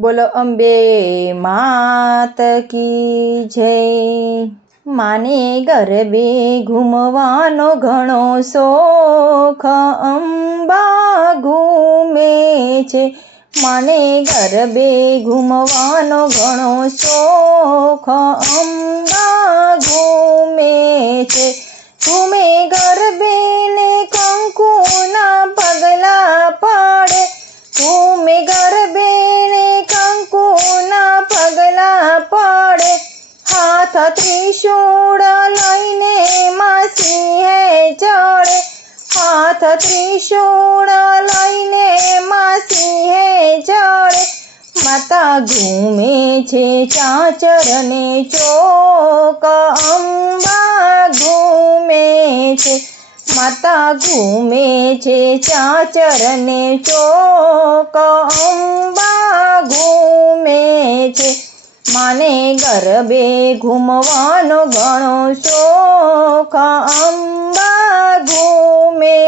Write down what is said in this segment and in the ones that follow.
બોલો અંબે માત કી જય। માને ગરબે ઘૂમવાનો ઘણો શોખ, અંબા ઘૂમે છે। માને ગરબે ઘૂમવાનો ઘણો શોખ, અંબા ઘૂમે છે। ઘૂમે ગરબે ને કંકુના પગલા પાડે, ઘૂમે ગરબે ને કંકુના પગલા પાડે। હાથ ત્રિશૂળ લઈને માં સિંહે ચડે, હાથ ત્રિશૂળ લઈને માં સિંહે ચડે। માતા ઘૂમે છે ચાચર ને ચોક, અંબા ઘૂમે છે। માતા ઘૂમે છે ચાચર ને ચોક, અંબા ઘૂમે છે। માને ગરબે ઘૂમવાનો ઘણો શોખ, અંબા ઘૂમે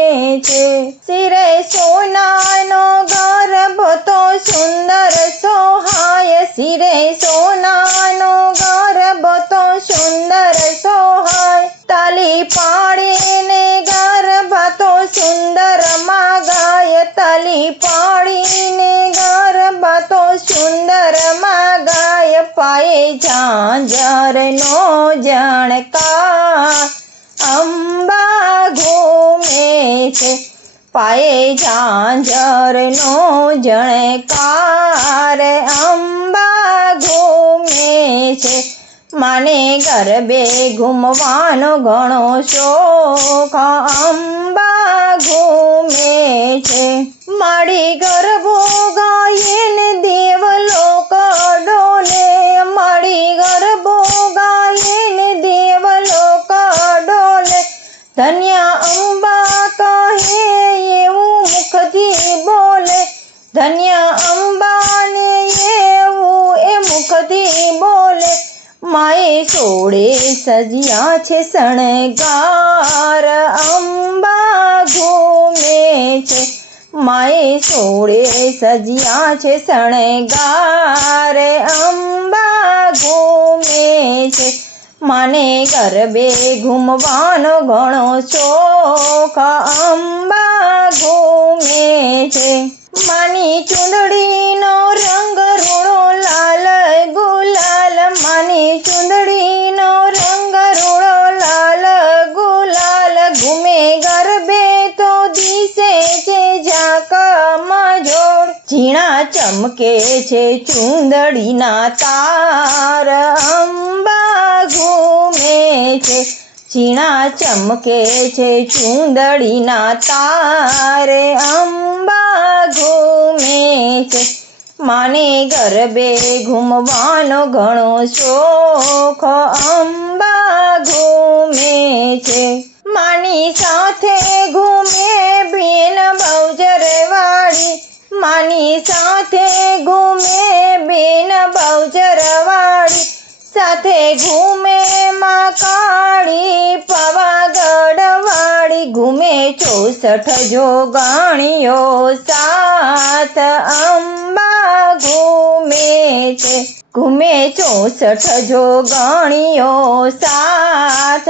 છે। શિરે સોનાનો ગરબો તો સુંદર સોહાય, શિરે સોનાનો ગરબો તો સુંદર સોહાય। તાલી પાડીને ગરબા તો સુંદર માં ગાય, તાલી પાડીને ગરબા તો સુંદર માં ગાય। પાયે ઝાંઝરનો ઝણકાર, અંબા ઘૂમે છે। પાયે ઝાંઝરનો ઝણકાર, અંબા ઘૂમે છે। માને ગરબે ઘૂમવાનો ઘણો શોખ, અંબા ઘૂમે છે। માડી ગરબો ગાયે ને દેવલોક ડોલે, માડી ગરબો ગાયે ને દેવલોક ડોલે। ધન્ય અંબા કહે એવું મુખથી બોલે, ધન્ય અંબાને એવું એ મુખથી બોલે। માએ સોળે સજ્યા છે શણગાર, અંબા ઘૂમે છે। માએ સોળે સજ્યા છે શણગાર, અંબા ઘૂમે છે। માને ગરબે ઘૂમવાનો ઘણો શોખ, અંબા ઘૂમે છે। માની ચૂંદડીનો રંગ રૂડો લાલ ગુલાલ, માની ચૂંદડીનો રંગ રૂડો લાલ ગુલાલ। ઘૂમે ગરબે તો દિશે છે ઝાકમાં જોડ, ઝીણા ચમકે છે ચૂંદડીના તાર, અંબા ઘૂમે છે। ઝીણા ચમકે છે ચૂંદડીના તાર, અંબા ઘૂમે છે। માને ગરબે ઘૂમવાનો ઘણો શોખ, અંબા ઘૂમે છે। માની સાથે ઘૂમે બેન બહુચર વાળી, માની સાથે ઘૂમે બેન બહુચર વાળી। સાથે ઘૂમે માં કાળી પાવાગઢ વાળી, ઘૂમે 64 જોગણીઓ સાથ, અંબા ઘૂમે છે। ઘૂમે 64 જોગણીઓ સાથ,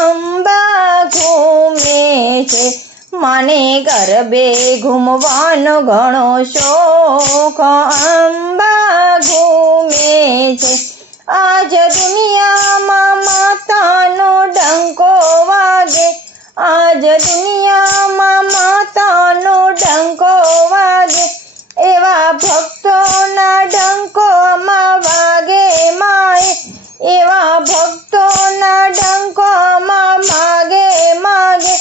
અંબા ઘૂમે છે। માને ગરબે ઘૂમવાનો ઘણો શોખ, અંબા ઘૂમે છે। આજ દુનિયામાં માતાનો ડંકો વાગે, આજ દુનિયામાં માતાનો ડંકો વાગે। એવા ભક્તોના ડંકોમાં વાગે માએ, એવા ભક્તોના ડંકોમાં માગે માગે।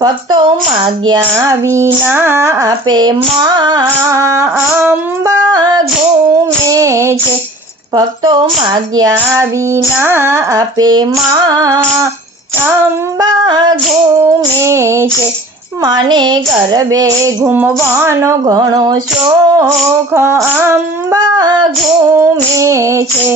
ભક્તો માગ્યા વિના આપે માં, અંબા ઘૂમે છે। ભક્તો માગ્યા વિના આપે માં, અંબા ઘૂમે છે। માને ગરબે ઘૂમવાનો ઘણો શોખ, અંબા ઘૂમે છે।